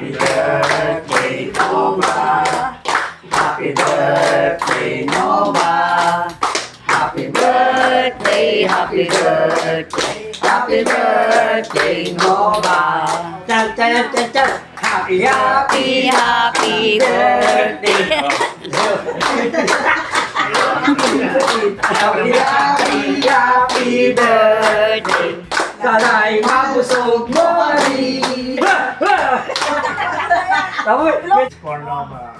Happy birthday, Nova. Happy birthday, Nova. Happy birthday, happy birthday, happy birthday, Nova. Chan, chan, chan, chan. Happy, happy, happy birthday. Happy, happy, happy birthday. Sana'y mabusog mo rin. For Nova.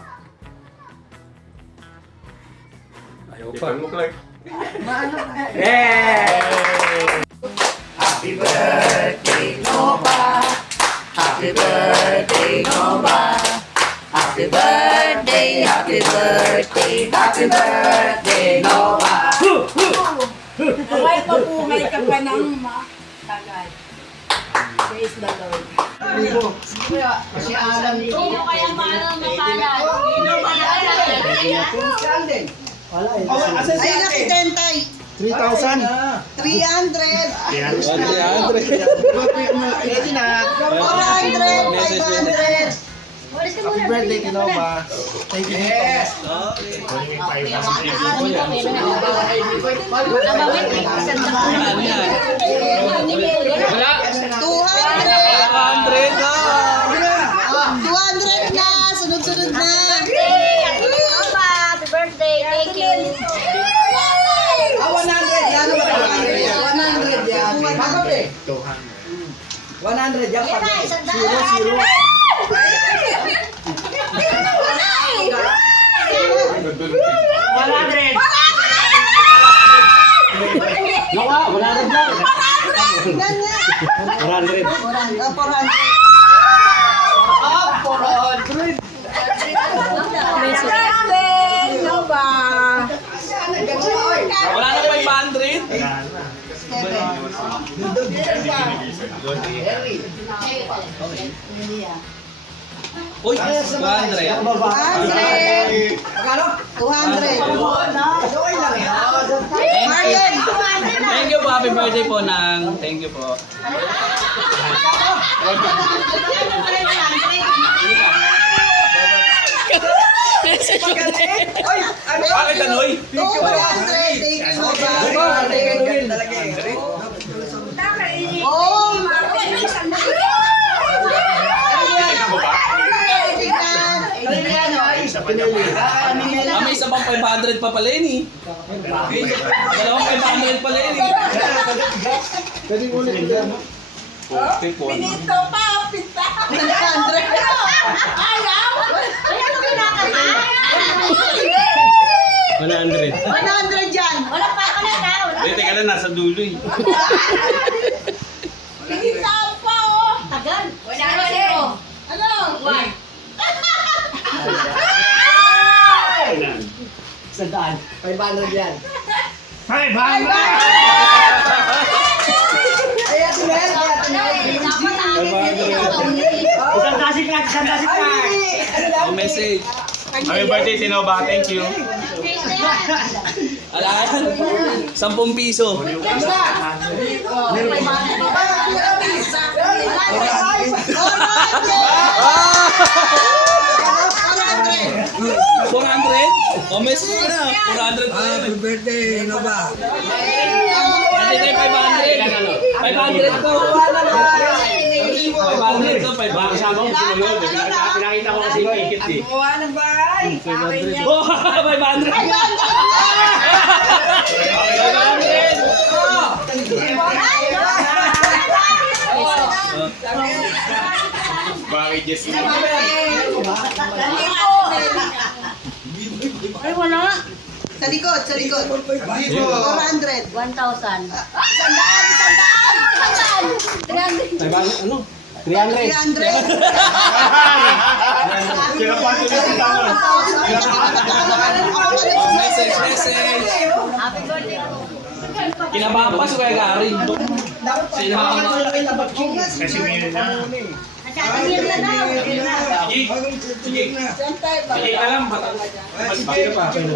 Ayaw pa. Yay! Happy birthday, Nova. Happy birthday, Nova. Happy birthday, happy birthday, happy birthday, Nova. Ay, mabuhay ka pa ng tagal. Praise the Lord. Si Alan dito. Sino kaya paano mapalan? Sino kaya palan? Ay, nakitentay. 3,000. 300. 100. 400. 500. Happy birthday, Nova. Thank you. Yes. Wala. 200. 100 na. 200 na. Sunod-sunod na. Happy birthday, thank you. 100 yan. 100 yan. 100 yan. Zero. Wala na 500. Uy, 200. 200. Marlon. Thank you po. Happy birthday po nang. Thank you po. Bakit Tanoy? 200. Thank you, Oh, May isa pang 500 pa pala yun eh. Dalawang 500 pala yun eh. Pwede ulit yan. Pinito pa, pita. 100. Ayaw! Ano kinakanta? 100. 100 yan. Wala pa, wala na. Hindi, teka lang, nasa dulo eh. Pinita pa, oh. Tagal. Wala na zero. Ano? One. Sandaan. 500 yan. 500! Ay, Ate Mel. Isang dasik lang, isang dasik lang. Ang message. Happy birthday, Tinoba. Thank you. Alaan, 10 piso. Oh, 400? O message ko na. 400 pa yun. birthday, Nova. Kasi tayo 500. 500 to. 500 to, 500. Kasama ko sumunod. Pinakita ko kasi yung ikit eh. Buwan ng bahay. Oh, 500. 500. Bakit just Ay, wala. Sa likod, sa likod. 400. 1,000. Sandaan! 300. Ano? 300. 300. Sino pa ito na sigawan? Message. Happy birthday po. Kinabahan pa si Kuya Gary. Kasi ngayon na. Nagkakahir na daw. Sige ka lang. Magpapino pa. Hindi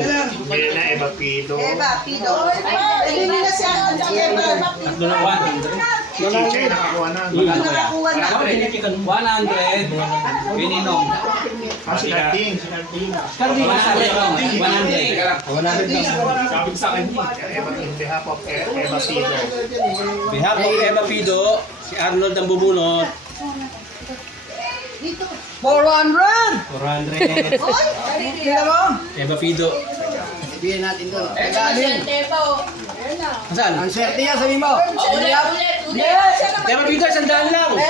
na, Eva Pido. Pido. Hindi na siya. Tatlo na 100. Si Chichay nakakuha na. Nakakuha na. 100. Pininong. Si Narding. 100. 100. Sabi ko sa akin, in behalf of Eva Pido. Behalf of Eva Pido, si Arnold ang bubunot. 400! 400. Oy! Kaya mo? Eva Pido. Sabihin natin doon. Saan? Ang swerte niya, sabi mo. Ulit. Eva Pido, 100 lang. Oy!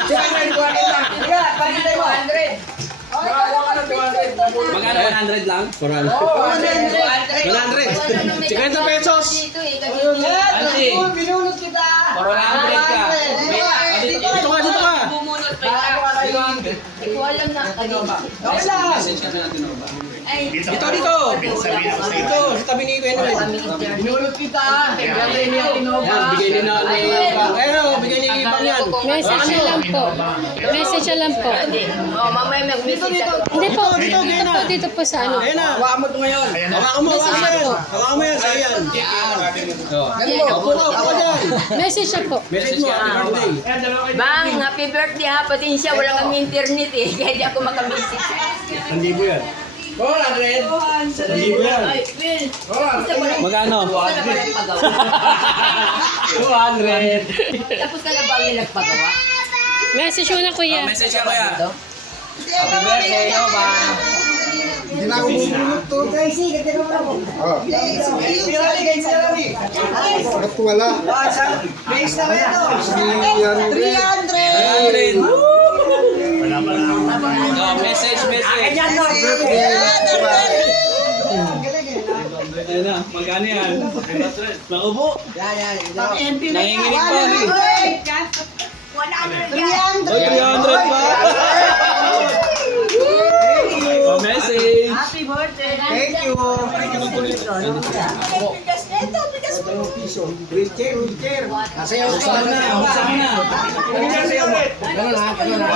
Saka na yung 200 lang. Sige, pagkitay mo. Magkano 100 lang? 400. 100. 50 pesos. Ansi. Binunod kita. 400 ka. Dito ka, dito ka. Bumunot pa ka. Hindi ko alam na. Okay lang. Message kami natin ba? Ay, Dito, dito. Sabihin ko sa Dito, sa tabi ni Kuya Noel. Binunod kita. Bigay niya Innova. Yan, bigay ni na ni Ayun, bigay ni Ipang yan. Message na lang po. Message na lang po. oh, mamaya mag-message ako. Hindi po. Dito, Dito po, dito po sa ano. Ayun na. Hawakan mo ito ngayon. Hawakan mo, hawakan mo yan. Hawakan mo yan, sa'yo yan. Ganun mo. Opo ka, opo ka dyan. Message na po. Message mo, happy birthday. Bang, happy birthday ha. Pati siya, wala kami internet eh. Kaya di ako makamessage. 1,000 yan. 400. 1,000 yan. Ay, Will. Magkano? Tapos ka na ba yung pagawa? 200. Tapos ka na ba yung nagpagawa? Message mo na kuya. Message ka kaya. Happy birthday, Innova. Hindi na ako bubunod to. Tracy, ganda naman ako. Bakit wala? Base na kaya to. 300. 300. Wala pa lang. Oh, message. Ayun na, magkano yan? Naubo. Nanginginig pa. 300. Oy, 300 pa. Oh, message. Happy birthday. Thank you. Nasayaw ka na. Saan na? Ganun ha, ganun ha.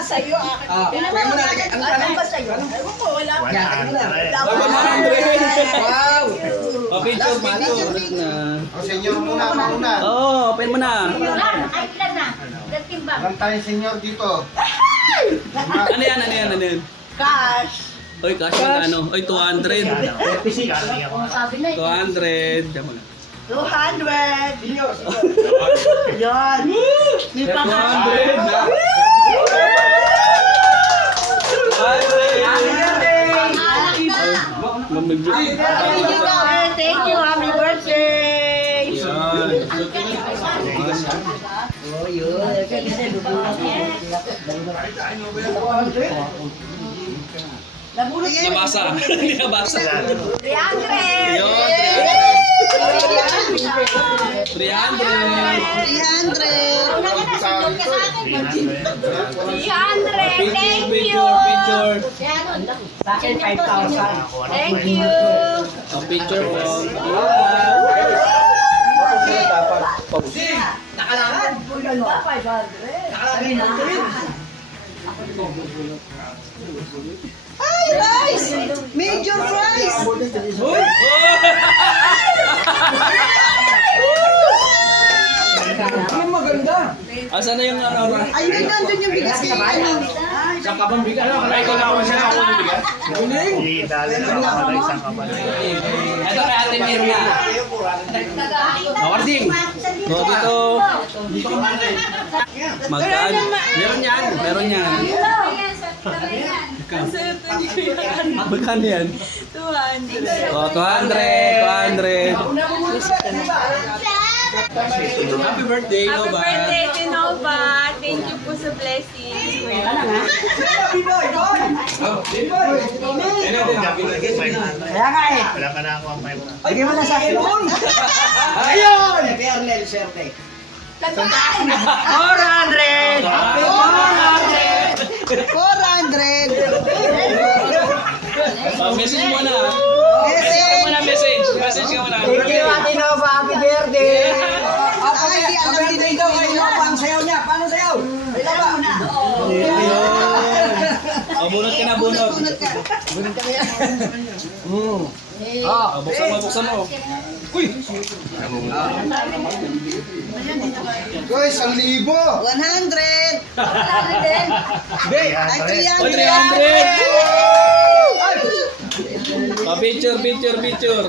Sa'yo, akin. Pwede mo na lagay. Ano Ano ba sa'yo? Ewan ko, wala. 100. 100. Wow. Oh, picture. Na. O, senyor muna, muna. Oh, open mo na. Ay, ilan na? Dating ba? Ilan tayong senyor dito? Ano yan? Cash. Oy, cash magkano? Oy, 200. Sabi na eh. 200. Diyan mo na. 200. Yan. May pang- 200. Thank you. Happy birthday. Nabasa. Hindi nabasa. 300. Yun, 300. 300. 300. Thank you. Picture. Sa akin, 5,000. Thank you. Oh, picture po. Nakalakad. Ba, 500. Ay, rice. Major rice. Ang maganda. Asan na yung ano? Ayun, nandun yung bigas niya. Sa kapang bigas. Ay, kailangan siya ako ng bigas. Dali na ako na isang kabalay. Ito kay Ate Mirna. Awarding. No, dito. Magkano? Meron yan. Meron yan. Magkano yan? 200. Oh, 200. 200. Happy birthday, Happy Nova. birthday, Tinova! Thank you po sa blessings. Kaya nga eh. Wala ka na ako ang 500. Bigyan mo na sa akin doon. Ayun! Ernel, swerte. 400! 400! 400! Message mo na. Message! Message ka muna. Thank you, Ate Nova. Happy birthday! Ay, di alam din daw kay Nova ang sayaw niya. Paano sayaw? Ay, Nova. Bunot ka na, bunot. Bunot ka. Ah, buksan mo. Uy! Guys, 1,000! 100. Ay, 300! 300. Picture.